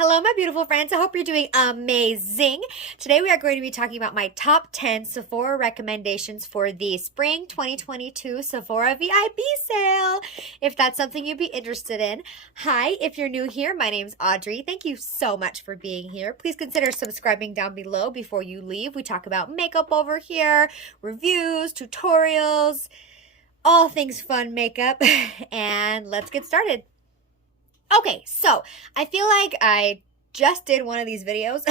Hello, my beautiful friends. I hope you're doing amazing. Today we are going to be talking about my top 10 Sephora recommendations for the Spring 2022 Sephora VIB Sale. If that's something you'd be interested in. Hi, if you're new here, my name's Audrey. Thank you so much for being here. Please consider subscribing down below before you leave. We talk about makeup over here, reviews, tutorials, all things fun makeup, and let's get started. Okay, so I feel like I just did one of these videos,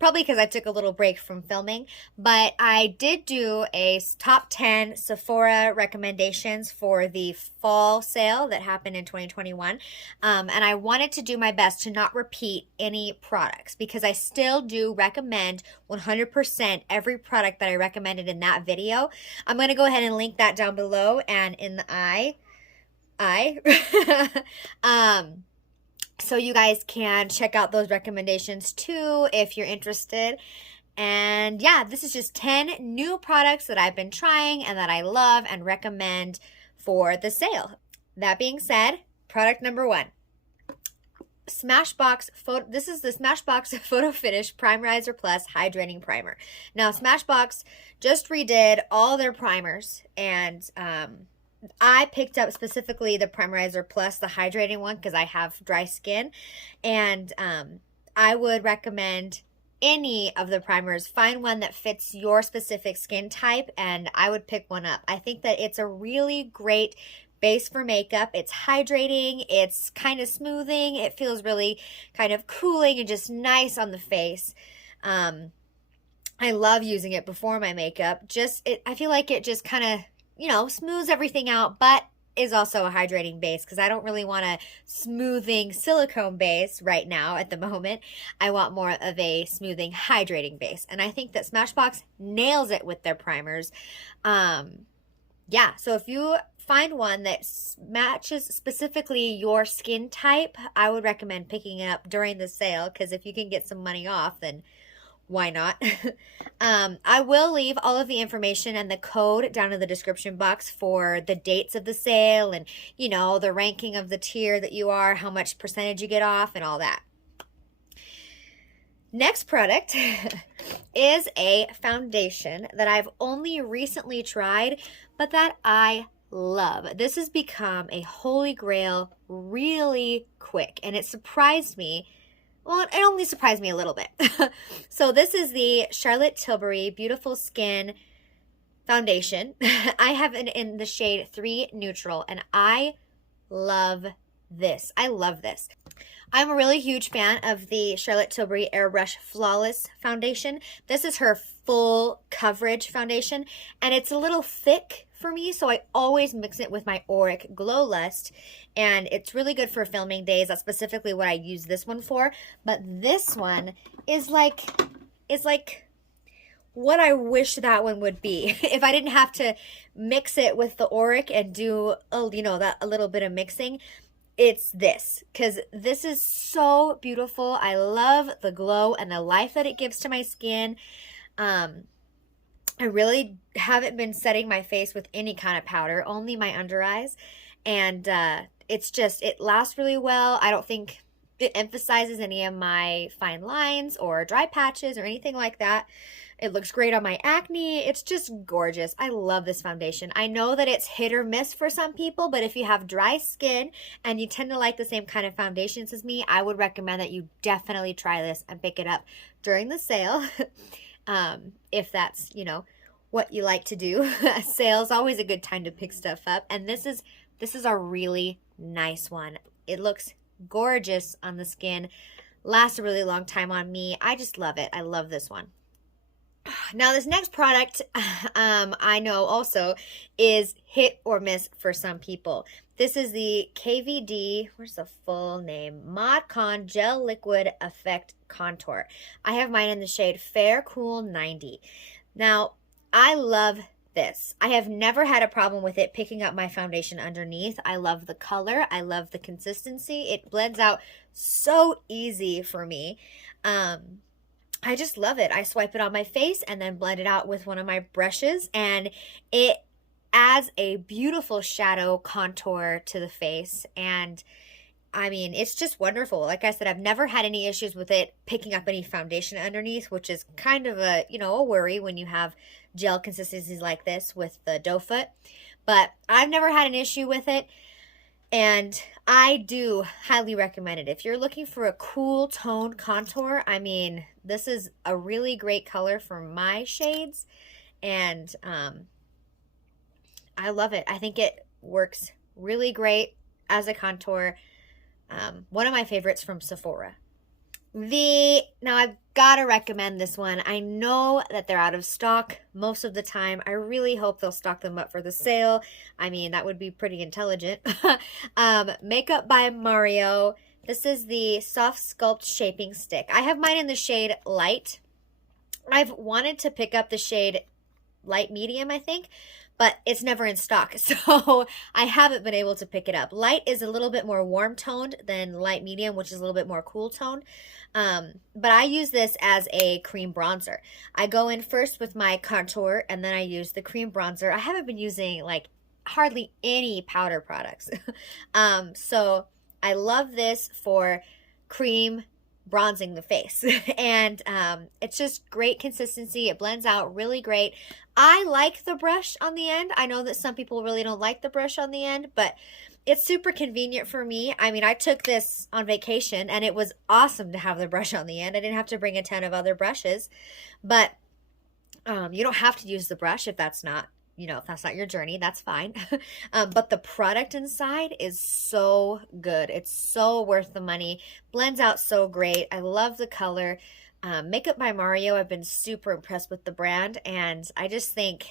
probably because I took a little break from filming, but I did do a top 10 Sephora recommendations for the fall sale that happened in 2021, and I wanted to do my best to not repeat any products because I still do recommend 100% every product that I recommended in that video. I'm going to go ahead and link that down below and in the so you guys can check out those recommendations too if you're interested. And yeah, this is just 10 new products that I've been trying and that I love and recommend for the sale. That being said, product number 1. Smashbox photo. This is the Smashbox Photo Finish Primerizer Plus Hydrating Primer. Now, Smashbox just redid all their primers, and I picked up specifically the Primerizer Plus, the hydrating one, because I have dry skin, and I would recommend any of the primers. Find one that fits your specific skin type, and I would pick one up. I think that it's a really great base for makeup. It's hydrating, it's kind of smoothing, it feels really kind of cooling and just nice on the face. I love using it before my makeup. I feel like it just kind of, smooths everything out, but is also a hydrating base because I don't really want a smoothing silicone base right now at the moment. I want more of a smoothing hydrating base. And I think that Smashbox nails it with their primers. Yeah, so if you find one that matches specifically your skin type, I would recommend picking it up during the sale because if you can get some money off, then why not? I will leave all of the information and the code down in the description box for the dates of the sale and, the ranking of the tier that you are, how much percentage you get off, and all that. Next product is a foundation that I've only recently tried, but that I love. This has become a holy grail really quick, and it surprised me. Well, it only surprised me a little bit. So this is the Charlotte Tilbury Beautiful Skin Foundation. I have it in the shade 3 Neutral, and I love this. I love this. I'm a really huge fan of the Charlotte Tilbury Airbrush Flawless Foundation. This is her full coverage foundation, and it's a little thick for me, so I always mix it with my Auric Glow Lust, and it's really good for filming days. That's specifically what I use this one for, but this one is like what I wish that one would be. If I didn't have to mix it with the Auric and do, a little bit of mixing, it's this, because this is so beautiful. I love the glow and the life that it gives to my skin. I really haven't been setting my face with any kind of powder, only my under eyes. And it lasts really well. I don't think it emphasizes any of my fine lines or dry patches or anything like that. It looks great on my acne. It's just gorgeous. I love this foundation. I know that it's hit or miss for some people, but if you have dry skin and you tend to like the same kind of foundations as me, I would recommend that you definitely try this and pick it up during the sale. If that's, what you like to do. Sale's always a good time to pick stuff up. And this is a really nice one. It looks gorgeous on the skin. Lasts a really long time on me. I just love it. I love this one. Now, this next product, I know also is hit or miss for some people. This is the KVD, where's the full name? Mod Con Gel Liquid Effect Contour. I have mine in the shade Fair Cool 90. Now, I love this. I have never had a problem with it picking up my foundation underneath. I love the color. I love the consistency. It blends out so easy for me. I just love it. I swipe it on my face and then blend it out with one of my brushes, and it adds a beautiful shadow contour to the face, and I mean, it's just wonderful. Like I said, I've never had any issues with it picking up any foundation underneath, which is kind of a, you know, a worry when you have gel consistencies like this with the doe foot. But I've never had an issue with it, and I do highly recommend it. If you're looking for a cool toned contour, I mean, this is a really great color for my shades, and I love it. I think it works really great as a contour. One of my favorites from Sephora. Now I've got to recommend this one. I know that they're out of stock most of the time. I really hope they'll stock them up for the sale. I mean, that would be pretty intelligent. Makeup by Mario. This is the Soft Sculpt Shaping Stick. I have mine in the shade Light. I've wanted to pick up the shade Light Medium, I think, but it's never in stock, so I haven't been able to pick it up. Light is a little bit more warm toned than Light Medium, which is a little bit more cool toned. But I use this as a cream bronzer. I go in first with my contour, and then I use the cream bronzer. I haven't been using like hardly any powder products. So I love this for cream bronzing the face. And it's just great consistency. It blends out really great. I like the brush on the end. I know that some people really don't like the brush on the end, but it's super convenient for me. I mean, I took this on vacation, and it was awesome to have the brush on the end. I didn't have to bring a ton of other brushes, but you don't have to use the brush if that's not, you know, if that's not your journey, that's fine. But the product inside is so good. It's so worth the money. Blends out so great. I love the color. Makeup by Mario, I've been super impressed with the brand, and I just think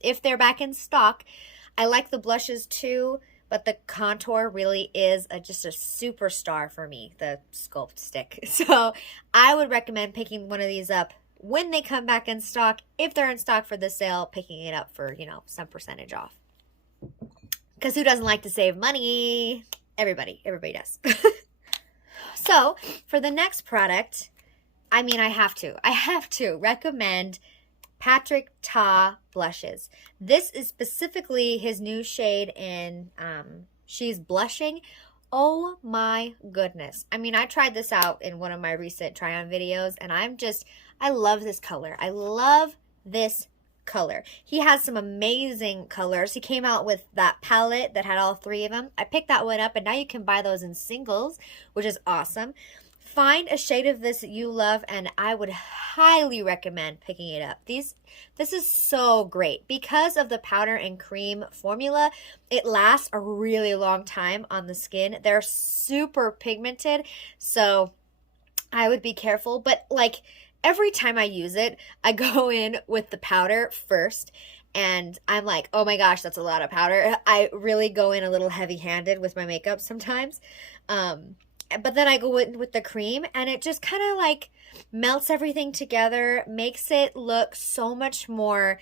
if they're back in stock, I like the blushes too, but the contour really is just a superstar for me, the Sculpt Stick. So I would recommend picking one of these up when they come back in stock. If they're in stock for the sale, picking it up for, you know, some percentage off. Because who doesn't like to save money? Everybody does. So for the next product, I mean, I have to recommend Patrick Ta blushes. This is specifically his new shade in She's Blushing. Oh my goodness. I mean, I tried this out in one of my recent try-on videos, and I love this color. I love this color. He has some amazing colors. He came out with that palette that had all three of them. I picked that one up, and now you can buy those in singles, which is awesome. Find a shade of this that you love, and I would highly recommend picking it up. This is so great. Because of the powder and cream formula, it lasts a really long time on the skin. They're super pigmented, so I would be careful. But like every time I use it, I go in with the powder first, and I'm like, oh my gosh, that's a lot of powder. I really go in a little heavy-handed with my makeup sometimes. But then I go in with the cream, and it just kind of like melts everything together, makes it look so much more,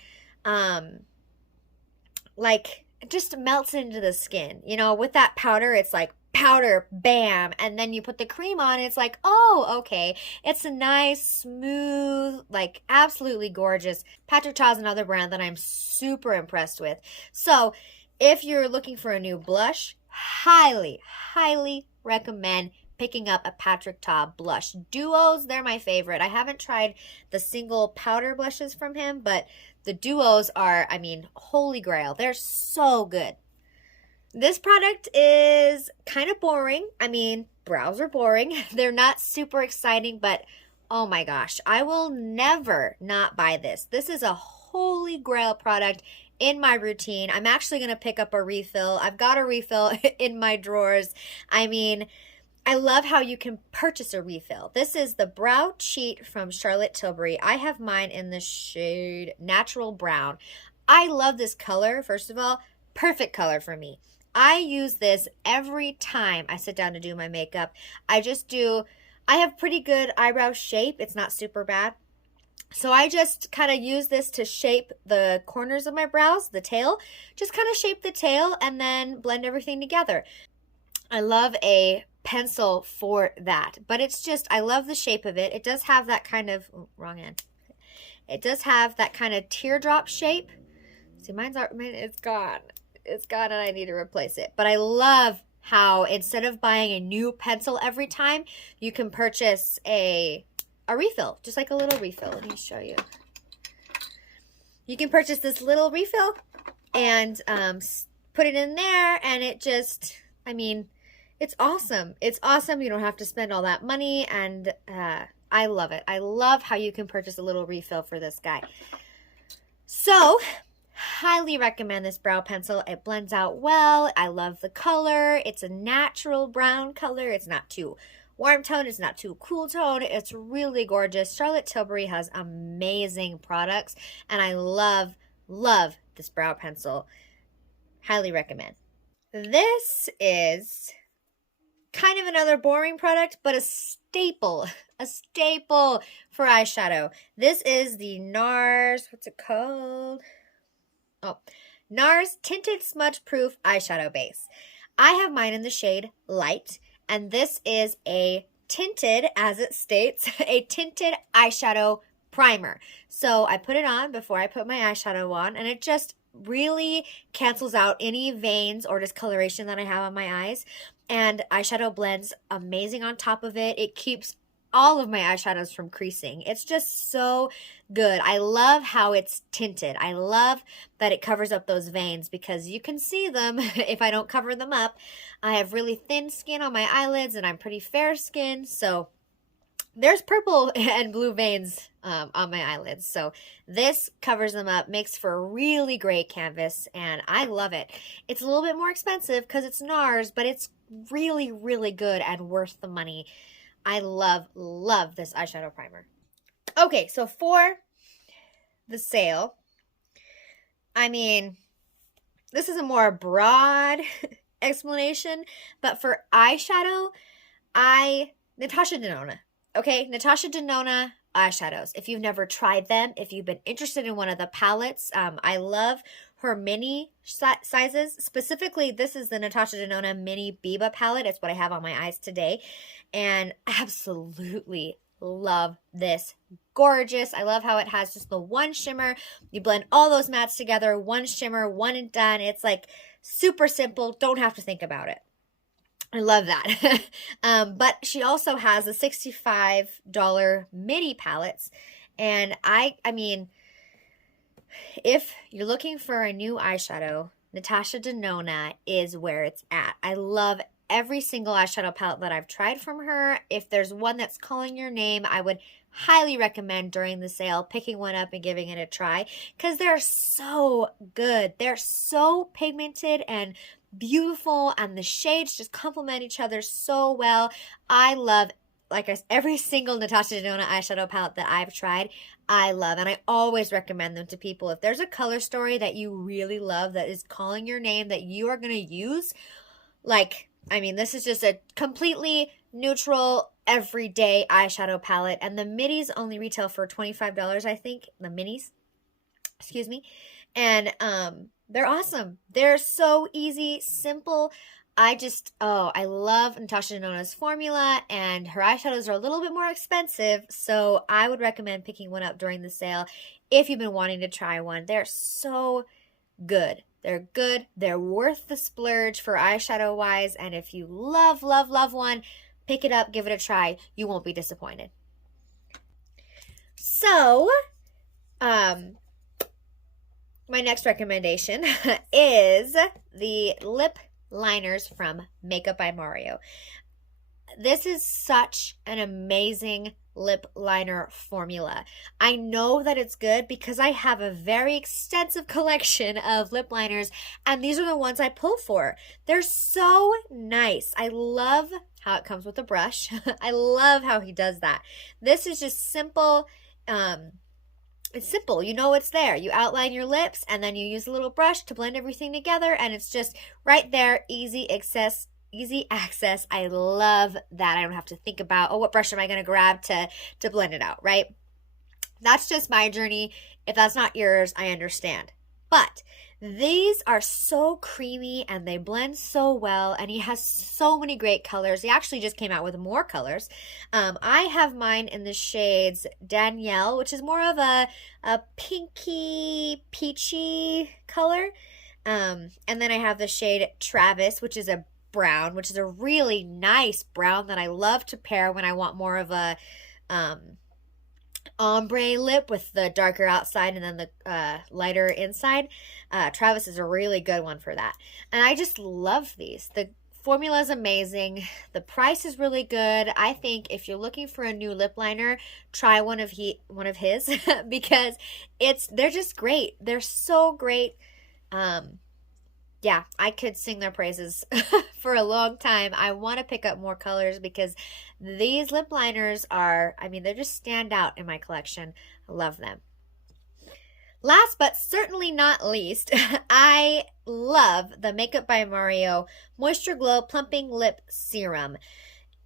like it just melts into the skin. You know, with that powder, it's like powder, bam, and then you put the cream on, it's like, oh, okay. It's a nice, smooth, like absolutely gorgeous. Patrick Ta is another brand that I'm super impressed with. So if you're looking for a new blush, highly recommend picking up a Patrick Ta blush. Duos, they're my favorite. I haven't tried the single powder blushes from him, but the duos are, I mean, holy grail. They're so good. This product is kind of boring. I mean, brows are boring. They're not super exciting, but oh my gosh, I will never not buy this. This is a holy grail product in my routine. I'm actually going to pick up a refill. I've got a refill in my drawers. I mean, I love how you can purchase a refill. This is the Brow Cheat from Charlotte Tilbury. I have mine in the shade Natural Brown. I love this color, first of all. Perfect color for me. I use this every time I sit down to do my makeup. I have pretty good eyebrow shape. It's not super bad. So I just kind of use this to shape the corners of my brows, the tail. Just kind of shape the tail and then blend everything together. I love a pencil for that, but it's just, I love the shape of it. It does have that kind of, oh, wrong end. It does have that kind of teardrop shape. See, it's gone. It's gone and I need to replace it. But I love how instead of buying a new pencil every time, you can purchase a refill, just like a little refill. Let me show you. You can purchase this little refill and put it in there, and it just, I mean, it's awesome. It's awesome. You don't have to spend all that money, and I love it. I love how you can purchase a little refill for this guy. So, highly recommend this brow pencil. It blends out well. I love the color. It's a natural brown color. It's not too warm tone. It's not too cool tone. It's really gorgeous. Charlotte Tilbury has amazing products, and I love this brow pencil. Highly recommend. This is kind of another boring product, but a staple for eyeshadow. This is the NARS, what's it called? Oh, NARS Tinted Smudge Proof Eyeshadow Base. I have mine in the shade Light, and this is a tinted, as it states, a tinted eyeshadow primer. So I put it on before I put my eyeshadow on, and it just really cancels out any veins or discoloration that I have on my eyes. And eyeshadow blends amazing on top of it. It keeps all of my eyeshadows from creasing. It's just so good. I love how it's tinted. I love that it covers up those veins because you can see them if I don't cover them up. I have really thin skin on my eyelids and I'm pretty fair skinned, so there's purple and blue veins on my eyelids. So this covers them up, makes for a really great canvas, and I love it. It's a little bit more expensive because it's NARS, but it's really, really good and worth the money. I love this eyeshadow primer. Okay, so for the sale, I mean, this is a more broad explanation, but for eyeshadow, Natasha Denona. Okay, Natasha Denona eyeshadows. If you've never tried them, if you've been interested in one of the palettes, I love her mini sizes. Specifically, this is the Natasha Denona Mini Biba palette. It's what I have on my eyes today. And absolutely love this. Gorgeous. I love how it has just the one shimmer. You blend all those mattes together, one shimmer, one and done. It's like super simple. Don't have to think about it. I love that. But she also has the $65 mini palettes. And I mean, if you're looking for a new eyeshadow, Natasha Denona is where it's at. I love every single eyeshadow palette that I've tried from her. If there's one that's calling your name, I would highly recommend during the sale picking one up and giving it a try because they're so good. They're so pigmented and beautiful, and the shades just complement each other so well. I love, like I said, every single Natasha Denona eyeshadow palette that I've tried, I love, and I always recommend them to people. If there's a color story that you really love that is calling your name that you are going to use, like, I mean, this is just a completely neutral, everyday eyeshadow palette, and the minis only retail for $25, I think, the minis, excuse me, and they're awesome. They're so easy, simple. I love Natasha Denona's formula, and her eyeshadows are a little bit more expensive, so I would recommend picking one up during the sale if you've been wanting to try one. They're so good. They're good. They're worth the splurge for eyeshadow wise, and if you love one, pick it up, give it a try. You won't be disappointed. So, my next recommendation is the lip liners from Makeup by Mario. This is such an amazing lip liner formula. I know that it's good because I have a very extensive collection of lip liners, and these are the ones I pull for. They're so nice. I love how it comes with a brush. I love how he does that. This is just simple. It's simple. You know it's there. You outline your lips and then you use a little brush to blend everything together, and it's just right there. Easy access. I love that. I don't have to think about, oh, what brush am I going to grab to blend it out, right? That's just my journey. If that's not yours, I understand. But these are so creamy and they blend so well, and he has so many great colors. He actually just came out with more colors. I have mine in the shades Danielle, which is more of a pinky peachy color. And then I have the shade Travis, which is a brown, which is a really nice brown that I love to pair when I want more of a ombre lip with the darker outside and then the lighter inside. Travis is a really good one for that. And I just love these. The formula is amazing. The price is really good. I think if you're looking for a new lip liner, try one of his because they're just great. They're so great. Yeah, I could sing their praises for a long time. I want to pick up more colors because these lip liners are, I mean, they just stand out in my collection. I love them. Last but certainly not least, I love the Makeup by Mario Moisture Glow Plumping Lip Serum.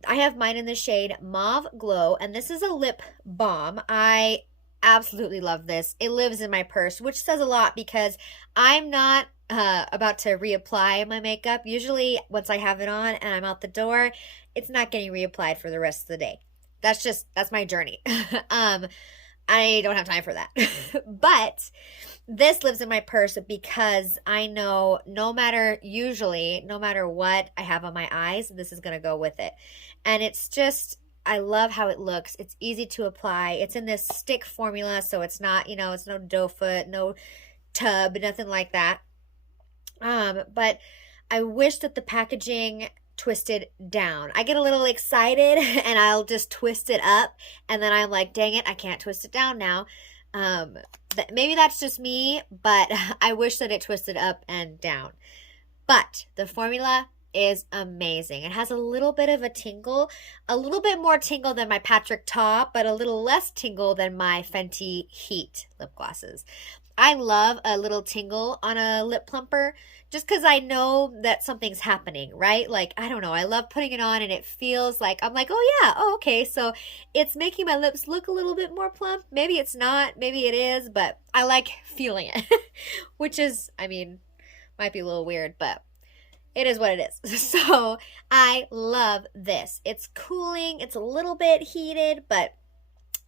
I have mine in the shade Mauve Glow, and this is a lip balm. I absolutely love this. It lives in my purse, which says a lot because I'm not about to reapply my makeup. Usually once I have it on and I'm out the door, it's not getting reapplied for the rest of the day. That's my journey. I don't have time for that. But this lives in my purse because I know no matter what I have on my eyes, this is going to go with it. And it's just, I love how it looks. It's easy to apply. It's in this stick formula, so it's not, it's no doe foot, no tub, nothing like that. But I wish that the packaging twisted down. I get a little excited and I'll just twist it up, and then I'm like, dang it, I can't twist it down now. Maybe that's just me, but I wish that it twisted up and down. But the formula is amazing. It has a little bit of a tingle, a little bit more tingle than my Patrick Ta, but a little less tingle than my Fenty Heat lip glosses. I love a little tingle on a lip plumper just because I know that something's happening, right? Like, I don't know, I love putting it on and it feels like, I'm like, oh yeah, oh okay, so it's making my lips look a little bit more plump. Maybe it's not, maybe it is, but I like feeling it, which is, I mean, might be a little weird, but it is what it is. So I love this. It's cooling, it's a little bit heated, but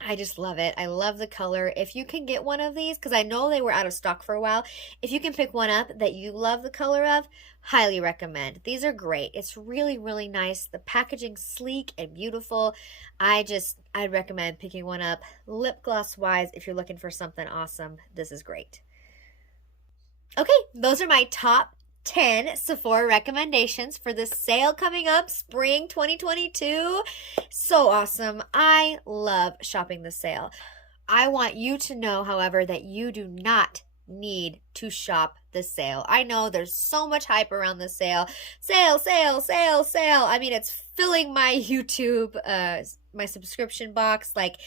I just love it. I love the color. If you can get one of these, because I know they were out of stock for a while, if you can pick one up that you love the color of, highly recommend. These are great. It's really, really nice. The packaging's sleek and beautiful. I'd recommend picking one up. Lip gloss wise, if you're looking for something awesome, this is great. Okay, those are my top 10 Sephora recommendations for the sale coming up spring 2022. So awesome. I love shopping the sale. I want you to know, however, that you do not need to shop the sale. I know there's so much hype around the sale. Sale, sale, sale, sale. I mean, it's filling my YouTube, my subscription box. Like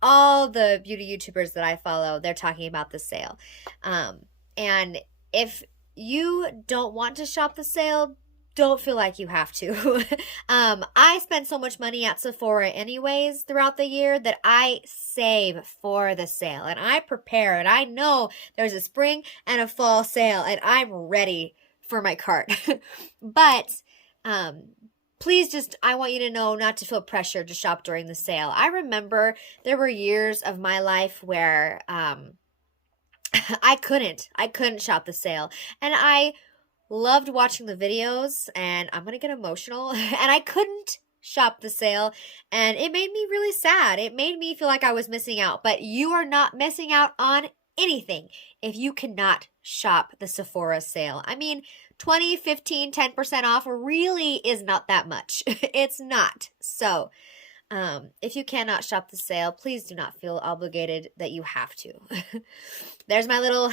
all the beauty YouTubers that I follow, they're talking about the sale. And if you don't want to shop the sale, don't feel like you have to. I spend so much money at Sephora anyways throughout the year that I save for the sale and I prepare, and I know there's a spring and a fall sale and I'm ready for my cart. But please I want you to know not to feel pressured to shop during the sale. I remember there were years of my life where I couldn't shop the sale, and I loved watching the videos, and I'm gonna get emotional, and I couldn't shop the sale, and it made me really sad. It made me feel like I was missing out, but you are not missing out on anything if you cannot shop the Sephora sale. I mean, 20, 15, 10% off really is not that much. It's not. So if you cannot shop the sale, please do not feel obligated that you have to. There's my little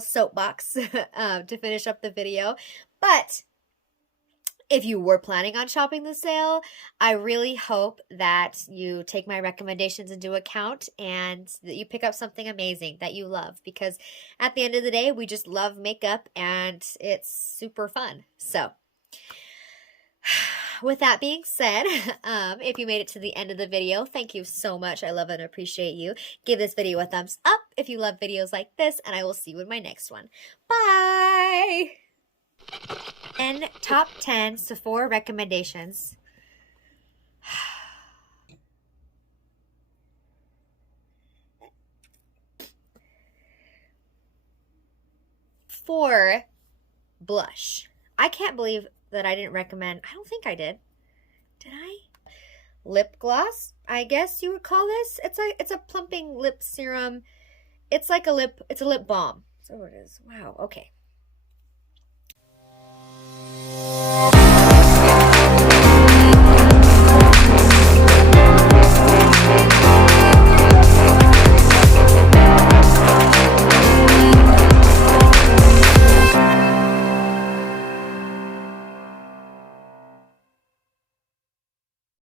soapbox to finish up the video. But if you were planning on shopping the sale, I really hope that you take my recommendations into account and that you pick up something amazing that you love, because at the end of the day, we just love makeup and it's super fun. So with that being said, if you made it to the end of the video, thank you so much. I love and appreciate you. Give this video a thumbs up if you love videos like this, and I will see you in my next one. Bye! And top 10 Sephora recommendations. For blush. I can't believe that I didn't recommend. I don't think I did. Did I? Lip gloss, I guess you would call this. It's a plumping lip serum. It's like a lip balm. So it is. Wow, okay.